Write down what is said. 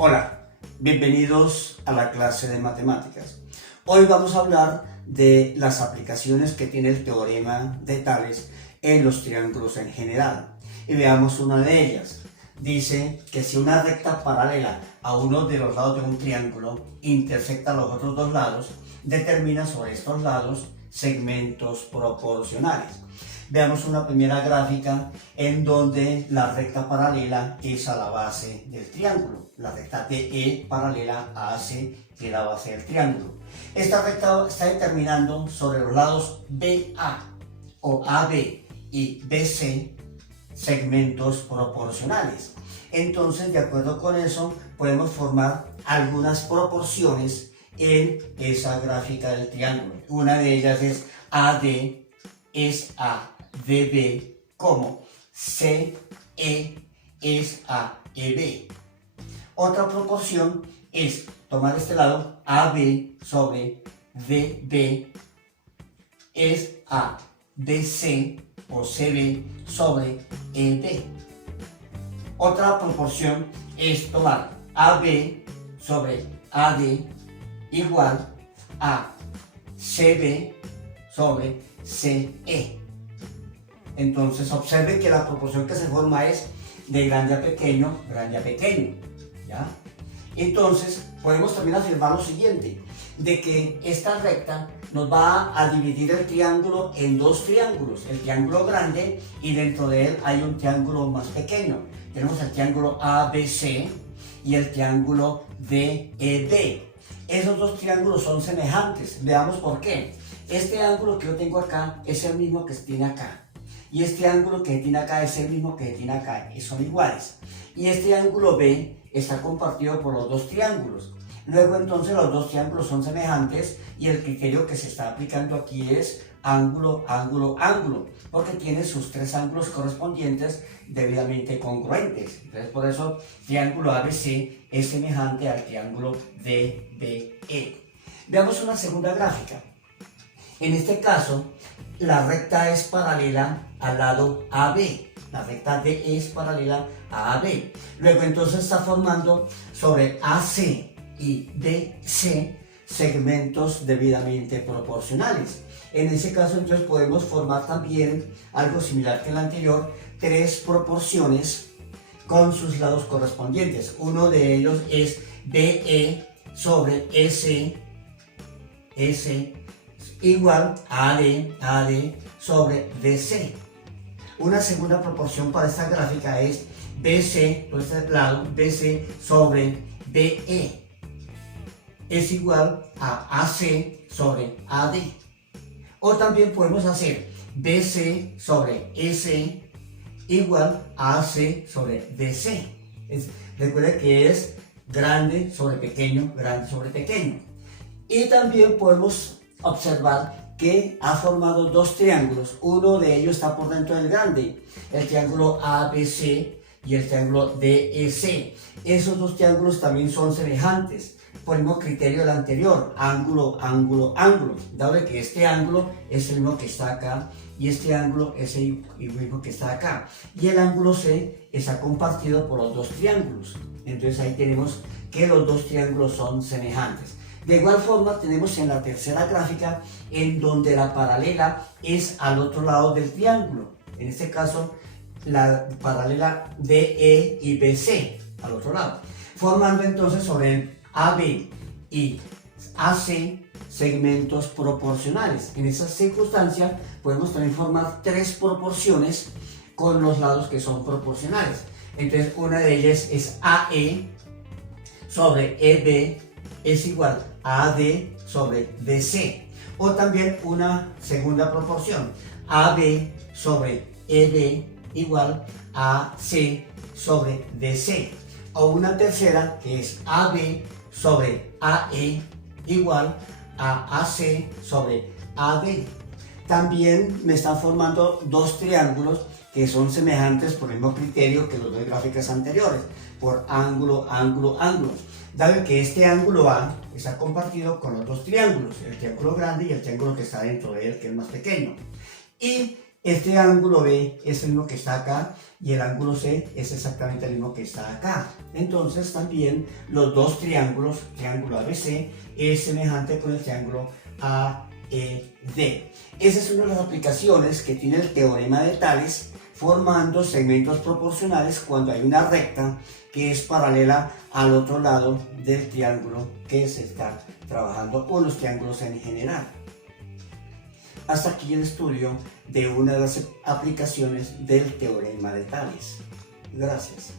Hola, bienvenidos a la clase de matemáticas. Hoy vamos a hablar de las aplicaciones que tiene el teorema de Tales en los triángulos en general. Y veamos una de ellas. Dice que si una recta paralela a uno de los lados de un triángulo intersecta los otros dos lados, determina sobre estos lados segmentos proporcionales. Veamos una primera gráfica en donde la recta paralela es a la base del triángulo. La recta DE paralela a AC de la base del triángulo. Esta recta está determinando sobre los lados BA o AB y BC segmentos proporcionales. Entonces, de acuerdo con eso, podemos formar algunas proporciones en esa gráfica del triángulo. Una de ellas es AD es a DB como CE es a EB. Otra proporción es tomar este lado AB sobre DB es a DC o CB sobre EB. Otra proporción es tomar AB sobre AD igual a CB sobre CE. Entonces observen que la proporción que se forma es de grande a pequeño, ¿ya? Entonces podemos también afirmar lo siguiente, de que esta recta nos va a dividir el triángulo en dos triángulos, el triángulo grande y dentro de él hay un triángulo más pequeño. Tenemos el triángulo ABC y el triángulo DED. Esos dos triángulos son semejantes, veamos por qué. Este ángulo que yo tengo acá es el mismo que se tiene acá. Y este ángulo que se tiene acá es el mismo que se tiene acá. Y son iguales. Y este ángulo B está compartido por los dos triángulos. Luego entonces los dos triángulos son semejantes y el criterio que se está aplicando aquí es ángulo, ángulo, ángulo. Porque tiene sus tres ángulos correspondientes debidamente congruentes. Entonces por eso triángulo ABC es semejante al triángulo DBE. Veamos una segunda gráfica. En este caso, la recta es paralela al lado AB. La recta DE es paralela a AB. Luego entonces está formando sobre AC y DC segmentos debidamente proporcionales. En ese caso entonces podemos formar también algo similar que el anterior, tres proporciones con sus lados correspondientes. Uno de ellos es BE sobre S igual a AD sobre DC. Una segunda proporción para esta gráfica es BC, por este lado, BC sobre BE es igual a AC sobre AD. O también podemos hacer BC sobre EC igual a AC sobre DC. Recuerden que es grande sobre pequeño, grande sobre pequeño. Y también podemos observar que ha formado dos triángulos. Uno de ellos está por dentro del grande, el triángulo ABC y el triángulo DEC. Esos dos triángulos también son semejantes por el mismo criterio del anterior, ángulo, ángulo, ángulo, dado que este ángulo es el mismo que está acá y este ángulo es el mismo que está acá y el ángulo C está compartido por los dos triángulos. Entonces ahí tenemos que los dos triángulos son semejantes. De igual forma tenemos en la tercera gráfica en donde la paralela es al otro lado del triángulo. En este caso la paralela DE y BC al otro lado. Formando entonces sobre el AB y AC segmentos proporcionales. En esa circunstancia podemos también formar tres proporciones con los lados que son proporcionales. Entonces una de ellas es AE sobre EB es igual a AD sobre DC. O también una segunda proporción, AB sobre EB igual a AC sobre DC. O una tercera que es AB sobre AE igual a AC sobre AD. También me están formando dos triángulos que son semejantes por el mismo criterio que los dos gráficas anteriores, por ángulo, ángulo, ángulo. Dado que este ángulo A está compartido con los dos triángulos, el triángulo grande y el triángulo que está dentro de él, que es más pequeño. Y El triángulo B es el mismo que está acá y el ángulo C es exactamente el mismo que está acá. Entonces también los dos triángulos, triángulo ABC, es semejante con el triángulo AED. Esa es una de las aplicaciones que tiene el teorema de Tales, formando segmentos proporcionales cuando hay una recta que es paralela al otro lado del triángulo que se está trabajando, o los triángulos en general. Hasta aquí el estudio de una de las aplicaciones del teorema de Tales. Gracias.